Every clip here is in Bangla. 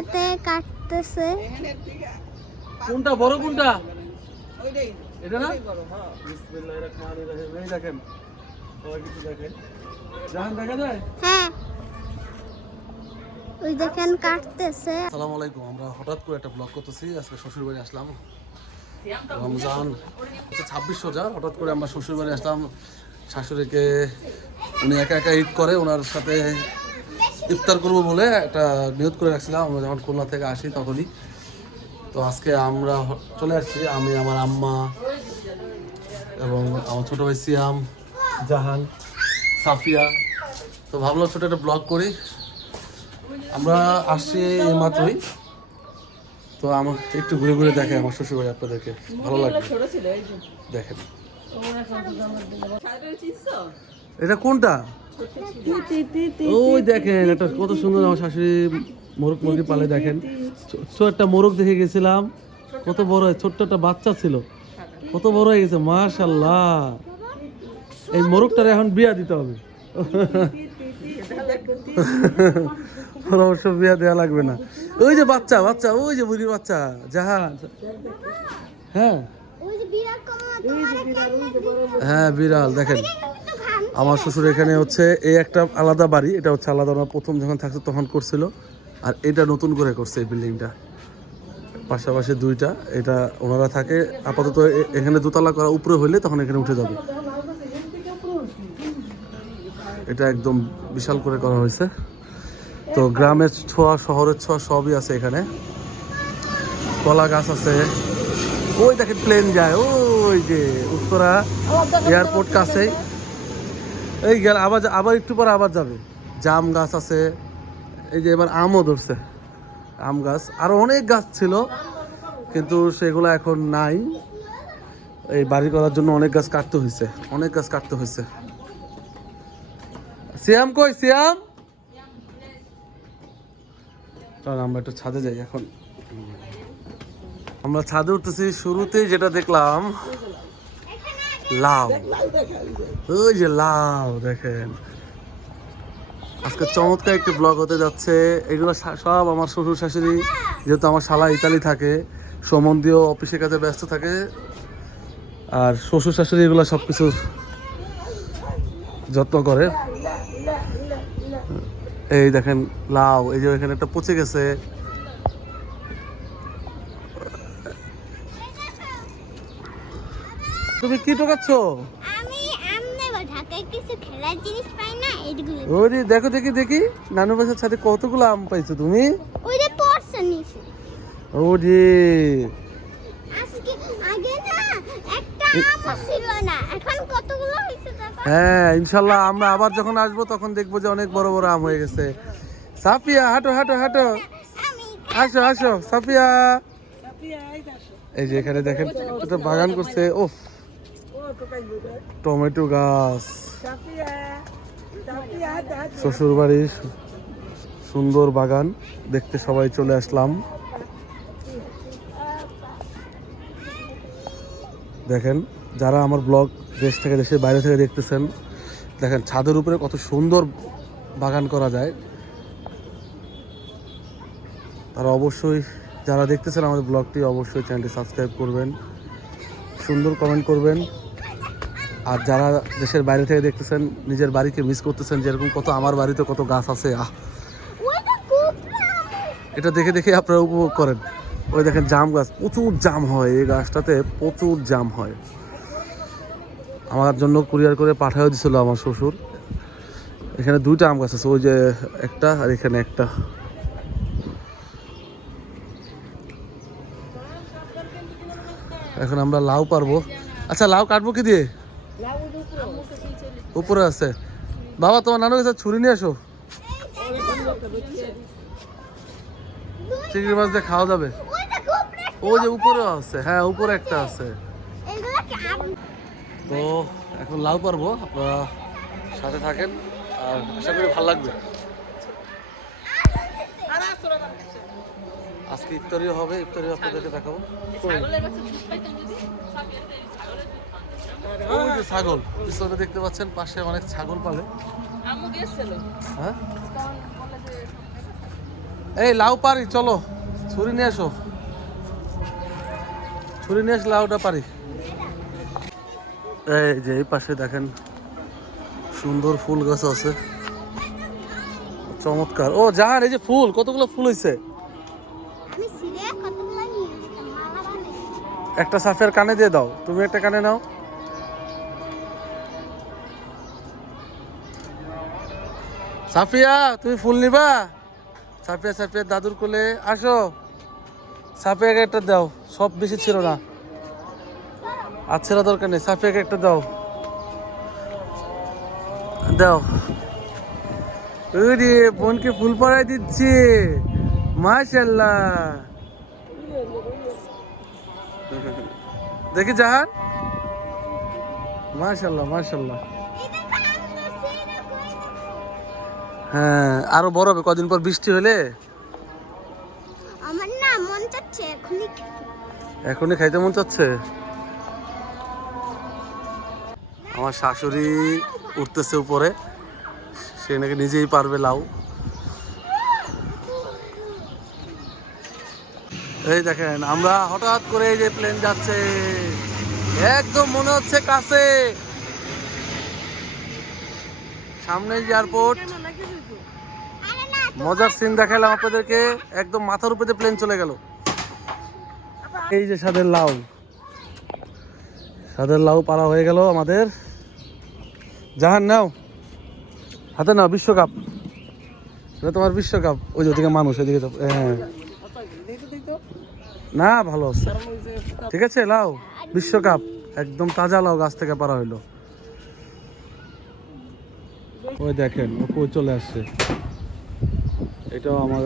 হাতে কাটতেছে। কোনটা বড় কোনটা? এটা না? বিসমিল্লাহির রহমানির রহিম। এই দেখেন সবাই কিছু দেখেন, জাহান দেখা যায়? হ্যাঁ, ওই দেখেন কাটতেছে। আসসালামু আলাইকুম। আমরা হঠাৎ করে একটা ব্লগ করতেছি। আজকে শ্বশুর বাড়ি আসলাম, রমজান 26 রোজা। হঠাৎ করে আমরা শ্বশুর বাড়ি আসলাম। শাশুড়িকে উনি একা একা ঈদ করে, ওনার সাথে ইফতার করবো বলে একটা নিয়ত করে রাখছিলাম আমরা যখন খুলনা থেকে আসি তখনই। তো আজকে আমরা চলে আসছি, আমি, আমার আম্মা এবং আমার ছোটো ভাই সিয়াম, জাহান, সাফিয়া। তো ভাবলাম ছোটো একটা ব্লগ করি। আমরা আসছি এই মাত্রই, তো আমার একটু ঘুরে ঘুরে দেখে আমার শ্বশুর বাড়ি, আপনাদেরকে ভালো লাগবে দেখেন। এটা কোনটা? ওই দেখেন এটা কত সুন্দর, আমার শাশুড়ি মোরগ মুরগি পালে। দেখেন একটা মোরগ দেখে গেছিলাম, কত বড়, ছোট্ট একটা বাচ্চা ছিল, কত বড় হয়ে গেছে মাশাআল্লাহ। এই মোরগটার এখন বিয়া দিতে হবে। অবশ্য বিয়া দেওয়া লাগবে না। ওই যে বাচ্চা বাচ্চা, ওই যে বুড়ির বাচ্চা জাহাজ। হ্যাঁ হ্যাঁ বিড়াল। দেখেন আমার শ্বশুর এখানে হচ্ছে এই একটা আলাদা বাড়ি, এটা হচ্ছে আলাদা, ওরা প্রথম যখন থাকতো তখন করছিল, আর এটা নতুন করে করছে এই বিল্ডিংটা, পাশাপাশি দুইটা। এটা ওনারা থাকে আপাতত এখানে দোতলা করা, উপরে হইলে তখন এখানে উঠে যাবে। এটা একদম বিশাল করে করা হয়েছে। তো গ্রামের ছোঁয়া, শহরের ছোঁয়া সবই আছে এখানে। কলা গাছ আছে, ওই দেখেন প্লেন যায়, ওই যে উত্তরা এয়ারপোর্ট কাছেই। এই গেল আবার, আবার একটু পরে আবার যাবে। জাম গাছ আছে, এই যে এবার আমও ধরছে, আম গাছ। আরও অনেক গাছ ছিল কিন্তু সেগুলো এখন নাই। এই বাড়ি করার জন্য অনেক গাছ কাটতে হয়েছে, অনেক গাছ কাটতে হয়েছে। সিয়াম কই? সিয়াম, আমরা একটু ছাদে যাই এখন। আমরা ছাদে উঠতেছি, শুরুতেই যেটা দেখলাম লাউ। ওই যে লাউ দেখেন। আজকে চমৎকার একটি ব্লগ হতে যাচ্ছে। এগুলো সব আমার শ্বশুর শাশুড়ি, যেহেতু আমার শালা ইতালি থাকে, সম্বন্ধীয় অফিসের কাজে ব্যস্ত থাকে, আর শ্বশুর শাশুড়ি এগুলো সব কিছু যত্ন করে। এই দেখেন লাউ, এই যে এখানে একটা পচে গেছে। তুমি কি টোকাচ্ছ? আমি আম নেব, ঢাকায় কিছু খেলার জিনিস পাই না, এইগুলো। ওরে দেখো, দেখি দেখি নানু বাসার সাথে কতগুলো আম পাইছো তুমি। ওই যে পড়ছে নিচে। ওরে আজকে আগে না একটা আম ছিল না, এখন কতগুলো হইছে দেখো। হ্যাঁ ইনশাল্লাহ আমরা আবার যখন আসবো তখন দেখবো যে অনেক বড় বড় আম হয়ে গেছে। সাফিয়া হাঁটো হাঁটো হাঁটো, আসো আসো সাফিয়া। এই যে এখানে দেখেন একটা বাগান করছে, ওফ, টমেটো গাছ। শ্বশুর বাড়ির সুন্দর বাগান দেখতে সবাই চলে আসলাম। দেখেন যারা আমার ব্লগ দেশ থেকে, দেশের বাইরে থেকে দেখতেছেন, দেখেন ছাদের উপরে কত সুন্দর বাগান করা যায়। তারা অবশ্যই, যারা দেখতেছেন আমাদের ব্লগটি, অবশ্যই চ্যানেলটি সাবস্ক্রাইব করবেন, সুন্দর কমেন্ট করবেন। আর যারা দেশের বাইরে থেকে দেখতেছেন, নিজের বাড়িকে মিস করতেছেন, যেরকম কত আমার বাড়িতে কত গাছ আছে, এটা দেখে দেখে আপনারা উপভোগ করেন। ওই দেখেন জাম গাছ, প্রচুর জাম হয় এই গাছটাতে, প্রচুর জাম হয়। আমার জন্য কুরিয়ার করে পাঠাও দিছিল আমার শ্বশুর। এখানে দুইটা আম গাছ আছে, ওই যে একটা আর এখানে একটা। এখন আমরা লাউ পারবো। আচ্ছা লাউ কাটবো কি দিয়ে? উপরে আছে। বাবা তোমার নানু কাছে ছুরি নিয়ে আসো, চিংড়ি মাছ দিয়ে খাওয়া যাবে। ওই যে উপরে আছে, হ্যাঁ উপরে একটা আছে। তো এখন লাউ পারবো, আপনারা সাথে থাকেন আর আশা করি ভালো লাগবে। আজকে ইফতারিও হবে, ইফতারিও আপনাদেরকে দেখাবো। ওই যে ছাগল পিছনে দেখতে পাচ্ছেন, পাশে অনেক ছাগল পালে। হ্যাঁ এই লাউ পারি, চলো ছুরি নিয়ে এসো, ছুরি নিয়ে এসে লাউটা পারি। এই যে এই পাশে দেখেন সুন্দর ফুল গাছ আছে, চমৎকার। ও জাহান, এই যে ফুল, কতগুলো ফুল হয়েছে। আমি সিরে কতগুলো নিয়ে আসলাম, মালা বানাইছি। একটা সাফের কানে দিয়ে দাও, তুমি একটা কানে নাও। সাফিয়া তুমি ফুল নিবা? সাফিয়া, সাফিয়া দাদুর কোলে আসো। সাফিয়াকে একটা দাও, সব বেশি ছিল না, আর ছেড়া দরকার নেই। সাফিয়াকে একটা দাও, দাও। ওরে বোনকে ফুল পরাই দিচ্ছে, মাশাআল্লাহ। দেখি জাহান, মাশাআল্লাহ মাশাআল্লাহ। হ্যাঁ, আরো বড় হবে কদিন পর, বৃষ্টি হলে। আমার না মন চাচ্ছে এখনই খাইতে মন চাচ্ছে। আমার শাশুড়ি উঠতেছে উপরে, সে নাকি নিজেই পারবে লাউ। এই দেখেন আমরা হঠাৎ করে এই যে প্লেন যাচ্ছে, একদম মনে হচ্ছে কাছে, সামনে এয়ারপোর্ট। মজার সিন দেখালাম আপনাদেরকে, একদম মাথার উপরে প্লেন চলে গেল। এই যে স্বাদের লাউ, স্বাদের লাউ পাড়া হয়ে গেল আমাদের। জাহান নাও, হাতে নাও, বিশ্বকাপ, এটা তোমার বিশ্বকাপ। ওই যে ওদিকে মানুষ, ওইদিকে হ্যাঁ না, ভালো আছে, ঠিক আছে। লাউ বিশ্বকাপ, একদম তাজা লাউ, গাছ থেকে পাড়া হইলো। ওই দেখেন ও কই চলে আসছে, এটাও আমার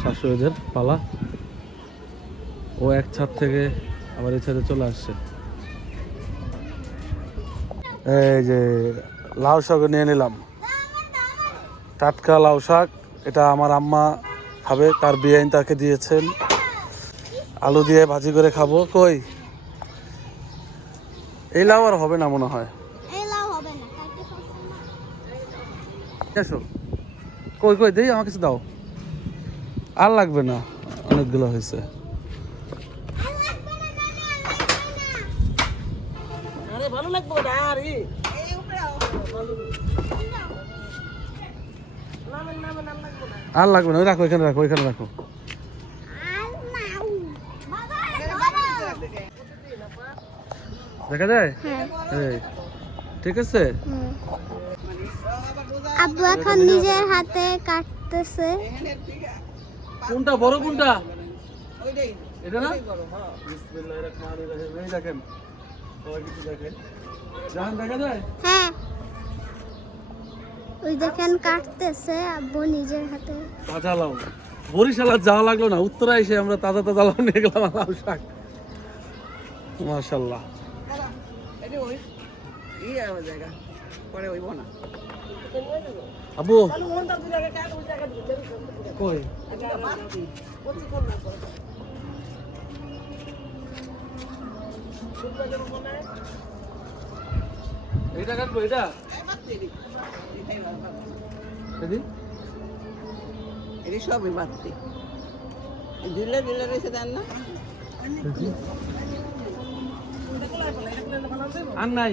শাশুড়িদের পালা। ও এক ছাদ থেকে আবার এই ছাদে চলে আসছে। এই যে লাউ শাক নিয়ে নিলাম, টাটকা লাউ শাক। এটা আমার আম্মা খাবে, তার বিয়াইন তাকে দিয়েছেন। আলু দিয়ে ভাজি করে খাবো। কই এই লাউ আর হবে না মনে হয়। এই লাউ হবে না, কাইতে পারছি না। এসো, কই কই দেই, আমার কিছু দাও। আর লাগবে না, অনেকগুলো হয়েছে। ভালো লাগবে না আরে, আর লাগবে না, ওই রাখো, এখানে রাখো, ওইখানে রাখো। আর নাও বাবা, দেখা যায়। হ্যাঁ। এই ঠিক আছে। আব্বু এখন নিজের হাতে কাটতেছে। কোনটা বড়, কোনটা এটা না? বিসমিল্লাহির রহমানির রহিম। এই দেখেন, সবাই কিছু দেখেন, জাহান দেখা যায়। হ্যাঁ, ওই দেখেন কাটতেছে আব্বু নিজের হাতে। তাজা লাউ, বরিশাল আর যাওয়া লাগলো না, উত্তরা এসে আমরা তাজা তাজা লাউ নিয়ে গেলাম। লাউ শাক, মাশাআল্লাহ। আবু কই, এইটা কাটবো, এটা এটি সবই বাড়তি দিলে দিলে রেখে দেন না। আর নাই।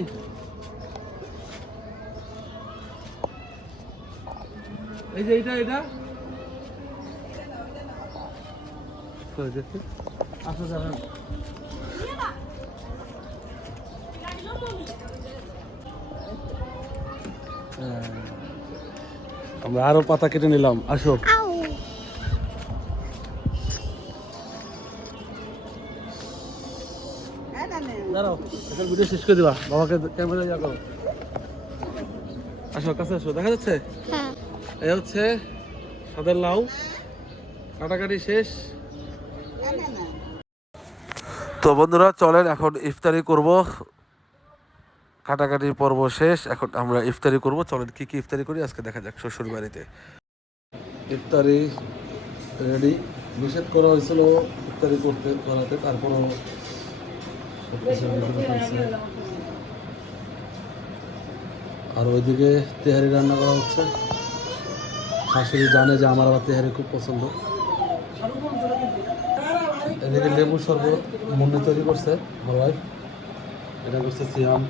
এই যে এটা এটা আসো জানেন, আমরা আরো পাতা কেটে নিলাম। আসো, আউ দাঁড়াও, এখন ভিডিও শেষ করে দিবা, বাবাকে ক্যামেরা ইয়া করো। আসো, কাছে আসো, দেখা যাচ্ছে। হ্যাঁ, এই হচ্ছে সাদের লাউ, কাটাকাটি শেষ। তো বন্ধুরা চলেন এখন ইফতারি করব, কাটাকাটি পর্ব শেষ, এখন আমরা ইফতারি করব। চলেন কি কি ইফতারি করি আজকে দেখা যাক শ্বশুর বাড়িতে। ইফতারি রেডি, নিষেধ করা হয়েছিল ইফতারি করাতে, তারপরও আর ওইদিকে তেহারি রান্না করা হচ্ছে। শাশুড়ি জানে যে আমার আবার তেহারি খুব পছন্দ। এদিকে লেবু শরবত মুন্নি তৈরি করছে আমার ওয়াইফ, এটা করছে সিয়াম,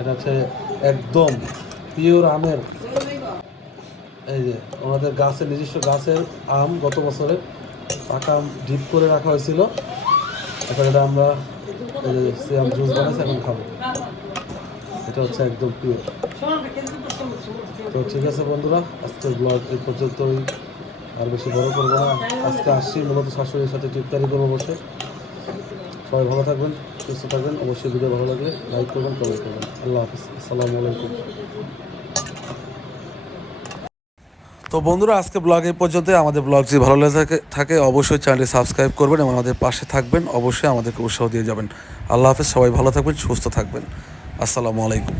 এটা হচ্ছে একদম পিওর আমের, এই যে ওনাদের গাছের নিজস্ব গাছের আম, গত বছরে পাকা আম ডিপ করে রাখা হয়েছিল, এখন এটা আমরা সিয়াম জুস বানাইছি এখন খাবো। এটা হচ্ছে একদম পিওর। তো ঠিক আছে বন্ধুরা, আজকের ব্লগ এই পর্যন্তই, আর বেশি বড় করবো না। আজকে আসছি মূলত শাশুড়ির সাথে টিপতারি করবো বসে। সবাই ভালো থাকবেন, সুস্থ থাকবেন। অবশ্যই ভিডিও ভালো লাগলে লাইক করবেন, কমেন্ট করবেন। আল্লাহ হাফিজ, আসসালামু আলাইকুম। তো বন্ধুরা, আজকে ব্লগ এই পর্যন্ত। আমাদের ব্লগ যদি ভালো লাগে থাকে অবশ্যই চ্যানেলটি সাবস্ক্রাইব করবেন এবং আমাদের পাশে থাকবেন, অবশ্যই আমাদেরকে উৎসাহ দিয়ে যাবেন। আল্লাহ হাফিজ, সবাই ভালো থাকবেন, সুস্থ থাকবেন। আসসালামু আলাইকুম।